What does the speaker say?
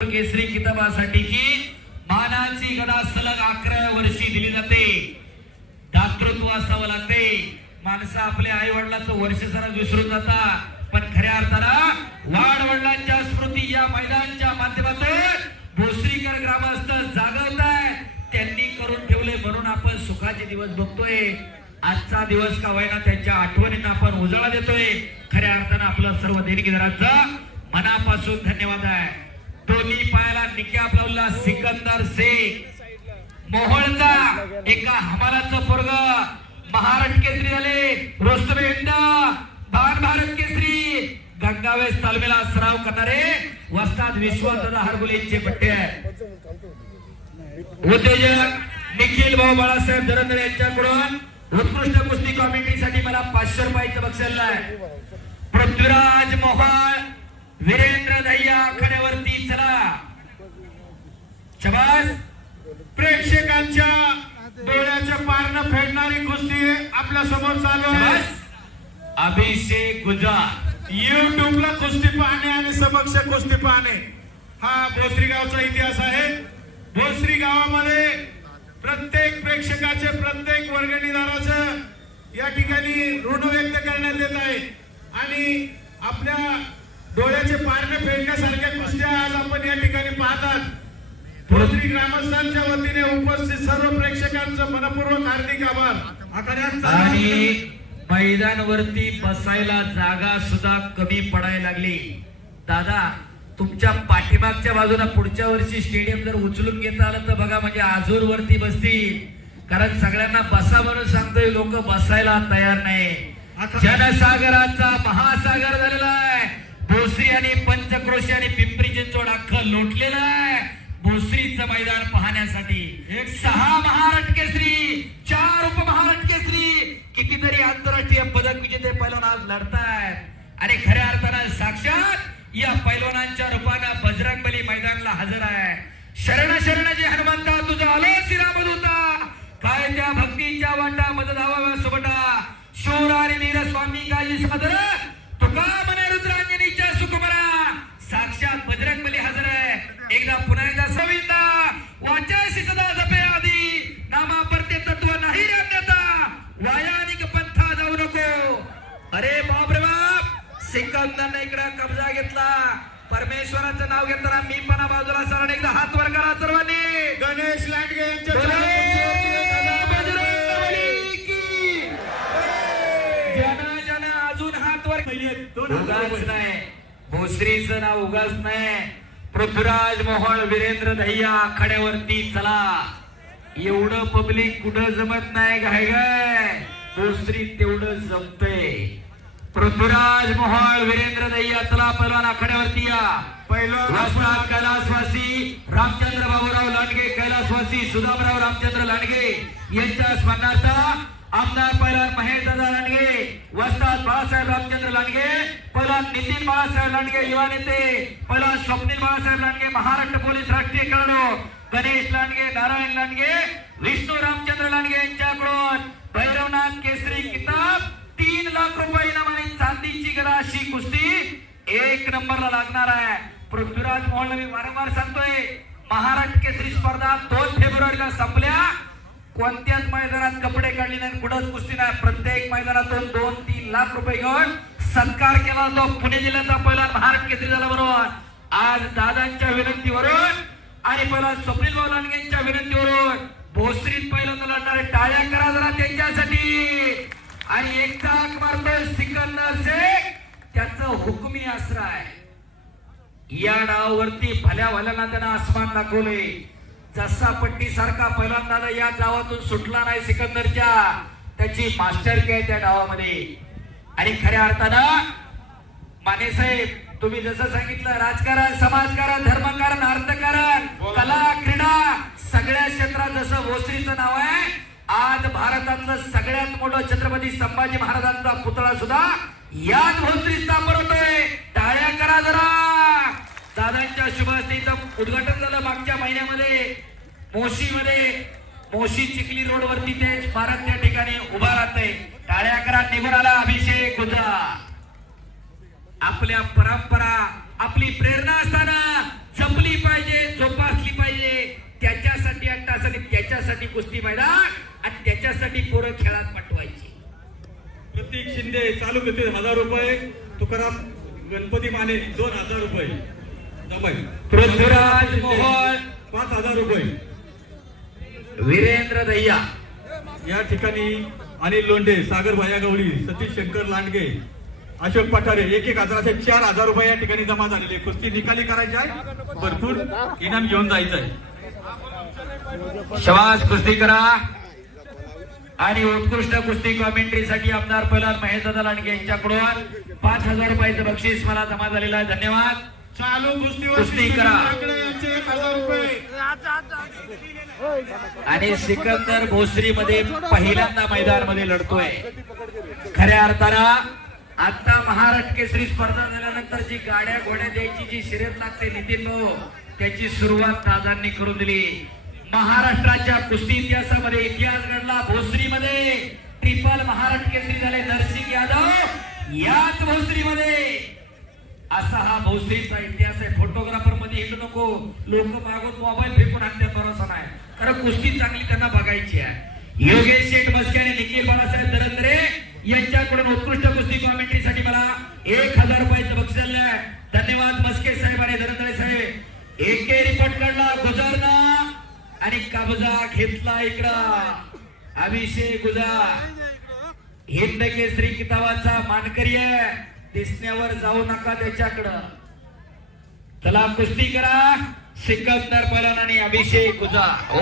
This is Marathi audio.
केसरी किताबासाठीची मानाची गदा सलग 11 वर्षी दिली जाते। दातृत्व असावं लागते। माणसं आपल्या आई वडिलांचं वर्ष सारा विसरून जातात, पण खऱ्या अर्थानं वाडवडिलांच्या स्मृती या मैदानाच्या माध्यमातून भोसरीकर ग्रामस्थ जागवतायत। त्यांनी करून ठेवले म्हणून आपण सुखाचे दिवस बघतोय। आजचा दिवस का होईना त्यांच्या आठवणींना आपण उजाळा देतोय। खऱ्या अर्थानं आपलं सर्व देणगीदारांचं मनापासून धन्यवाद आहे। दोन्ही पायाला निकाब लावला सिकंदर शेख मोहोळचा एका हमालाचं पोरग महाराष्ट्र केसरी झाले। रोस्तम हिंद भान भारत केसरी गंगावेस तालमीला सराव करणारे वस्ताद विश्वदादा हरगुलेचे पट्टे उद्योजक निखिल भाऊ बाळासाहेब धरंदर यांच्याकडून उत्कृष्ट कुस्ती कॉमेंट्रीसाठी मला 500 रुपयाचं बक्षीस आहे। पृथ्वीराज मोहोळ वीरेंद्र दहिया आखाड्यावरती चला। शबास प्रेक्षकांच्या डोळ्याच्या पारनं फेडणारी कुस्ती आपल्या समोर चालू आहे। अभिषेक गुजर युट्यूबला कुस्ती पाहणे आणि समक्ष कुस्ती पाहणे हा भोसरी गावचा इतिहास आहे। भोसरी गावामध्ये प्रत्येक प्रेक्षकाचे प्रत्येक वर्गणीदाराचं या ठिकाणी ऋण व्यक्त करण्यात येत आहे आणि आपल्या डोळ्याचे पारणे फेडण्यासारख्या कुस्त्या आज आपण या ठिकाणी पाहतात। भोसरी ग्रामस्थांच्या वतीने उपस्थित सर्व प्रेक्षकांचं मनपूर्वक हार्दिक आभार। आणि मैदानावरती बसायला जागा सुद्धा कमी पडायला लागली। दादा तुमच्या पाठीमागच्या बाजूला पुढच्या वर्षी स्टेडियम जर उचलून घेता आलं तर बघा, म्हणजे आजूर वरती बसतील, कारण सगळ्यांना बसा म्हणून सांगतोय, लोक बसायला तयार नाही। जनसागराचा महासागर झालेला आहे भोसरी आणि पंचक्रोशी आणि पिंपरी चिंचवड अख्खं लोटलेलं आहे भोसरीचं मैदान पाहण्यासाठी। 6 महाराष्ट्र केसरी 4 उपमहाराष्ट्र केसरी कितीतरी आंतरराष्ट्रीय पदक विजेते पैलवान आज लढतायत आणि खऱ्या अर्थानं साक्षात या पैलवानांच्या रूपानं बजरंगबली मैदानाला हजर आहे। शरण शरण जे हनुमंता तुझा आलो श्रीराम दूता काय त्या भक्तीच्या वाटा मद धावा सुबटा शूर आणि नीर स्वामी काजी सादर तुका मने रुद्रांजनीच्या सुकुमारा साक्षात बजरंगबली हजर आहे। एकदा पुन्हा एकदा सविता वाचाशी सदा जपे आधी नामा परते तत्व नाही अन्यथा वायानिक पंथा जाऊ नको। अरे बाप रे बाप, सिकंदरने इकडे कब्जा घेतला। परमेश्वराचं नाव घेताना मी पण बाजूला सरण एकदा हात वर करा सर्वांनी। गणेश लांडगे यांच्या अजून हात वर उगाच नाही, भोसरीचं नाव उगाच नाही। पृथ्वीराज मोहोळ वीरेंद्र दहिया आखाड्यावरती चला। एवढं पब्लिक कुठं जमत नाही, काय काय भोसरी तेवढं जमतंय। पृथ्वीराज मोहोळ वीरेंद्र दहिया चला, पैलवान आखाड्यावरती या। वस्ताद कैलासवासी रामचंद्र बाबूराव लांडगे, कैलासवासी सुदामराव रामचंद्र लांडगे यांच्या स्मरणार्थ आमदार पैलवान महेश दादा लांडगे, वस्ताद बाळासाहेब रामचंद्र लांडगे, पैलवान नितीन बाळासाहेब लांडगे युवा नेते, पैलवान स्वप्नील बाळासाहेब लांडगे महाराष्ट्र पोलीस राष्ट्रीय खेळाडू, गणेश लांडगे, नारायण लांडगे, विष्णू रामचंद्र लांडगे यांच्याकडून भैरवनाथ केसरी किताब 3 लाख रुपये इनाम आणि चांदीची गदा अशी कुस्ती 1 नंबरला लागणार आहे। पृथ्वीराज मोहोळ मी वारंवार सांगतोय, महाराष्ट्र केसरी स्पर्धा 2 फेब्रुवारीला संपल्या। कोणत्याच मैदानात कपडे काढले नाही, कुठंच कुस्ती नाही। प्रत्येक मैदानातून 2-3 लाख रुपये घेऊन सत्कार केला जातो। पुणे जिल्ह्याचा पहिला महाराष्ट्र केसरी झाला बरोबर। आज दादांच्या विनंतीवरून आणि पहिला स्वप्नील भाऊ लांडगे यांच्या विनंतीवरून भोसरीत पहिल्यांदा लढणारे टाळ्या करा जरा त्यांच्यासाठी। आणि एकदा मारतोय सिकंदर शेख, त्याचं हुकुमी आसरा आहे। या डावावरती भल्या भल्याना त्यांना आसमान दाखवले। जसा पट्टी सारखा पहिल्यांदा या डावातून सुटला नाही सिकंदरच्या, त्याची मास्टरकी आहे त्या डावामध्ये। आणि खऱ्या अर्थानं माने साहेब तुम्ही जसं सांगितलं, राजकारण, समाजकारण, धर्मकारण, अर्थकारण, कला, क्रीडा सगळ्या क्षेत्रात जसं भोसरीचं नाव आहे, आज भारतातलं सगळ्यात मोठं छत्रपती संभाजी महाराजांचा पुतळा सुद्धा याच भोसरी स्थापन होतोय। टाळ्या करा जरा। दादांच्या शुभ हस्ते उद्घाटन झालं मागच्या महिन्यामध्ये मोशी चिखली रोड वरती ते स्मारक त्या ठिकाणी उभा राहतंय। टाळ्या करा। निघून आला अभिषेक गुजर। आपल्या परंपरा आपली प्रेरणा असताना जपली पाहिजे, जोपासली पाहिजे. त्याच्यासाठी 8 तासांनी त्याच्यासाठी कुस्ती मैदान आणि त्याच्यासाठी पोरं खेळात पाठवायची. प्रतीक शिंदे चालू करते 1000 रुपये, तुकाराम गणपती माने 2000 रुपये, जमाई पृथ्वीराज मोहोळ 5000 रुपये. वीरेंद्र दहिया या ठिकाणी अनिल लोंढे, सागर भाया गवळी, सतीश शंकर लांडगे, अशोक पठारे 1,000 असे 4000 रुपये या ठिकाणी जमा झालेले. कुस्ती निकाली करायची आहे, भरपूर इनाम घेऊन जायचं आहे. शबास कुस्ती करा. आणि उत्कृष्ट कुस्ती कॉमेंट्रीसाठी आमदार पहिलवान महेशदादा लांडगे यांच्याकडून 5000 रुपयाचं बक्षीस मला जमा झालेलं आहे. धन्यवाद. चालू कुस्तीवर कुस्ती करा. यांचे 1000 रुपये. आणि सिकंदर भोसरी मध्ये पहिल्यांदा मैदान मध्ये लढतोय. खऱ्या अर्थानं आता महाराष्ट्र केसरी स्पर्धा झाल्यानंतर जी गाड्या घोड्या द्यायची जी शर्यत लागते नितीन भाऊ, त्याची सुरुवात दादांनी करून दिली. महाराष्ट्राच्या कुस्ती इतिहासामध्ये इतिहास घडला. भोसरीमध्ये ट्रिपल महाराष्ट्र केसरी झाले नरसिंग यादव याच भोसरीमध्ये. असा हा भोसरीचा इतिहास आहे. फोटोग्राफर मध्ये हिंडू नको, लोक मागून मोबाईल फेकून आणण्यात भरोसा नाही, कारण कुस्ती चांगली त्यांना बघायची आहे. योगेश शेठ मस्के आणि निखिल बाळासाहेब दरंदरे यांच्याकडून उत्कृष्ट कुस्ती कॉमेंट्रीसाठी मला 1000 रुपयाचं बक्षीस आहे. धन्यवाद मस्के साहेब आणि दरंदरे साहेब. एकेरी पटकडला गुजरना आणि कब्जा घेतला इकडं अभिषेक गुजार. हिंद केसरी किताबाचा मानकरी आहे, दिसण्यावर जाऊ नका त्याच्याकडं. चला कुस्ती करा. सिकंदर पहलवान आणि अभिषेक गुजार.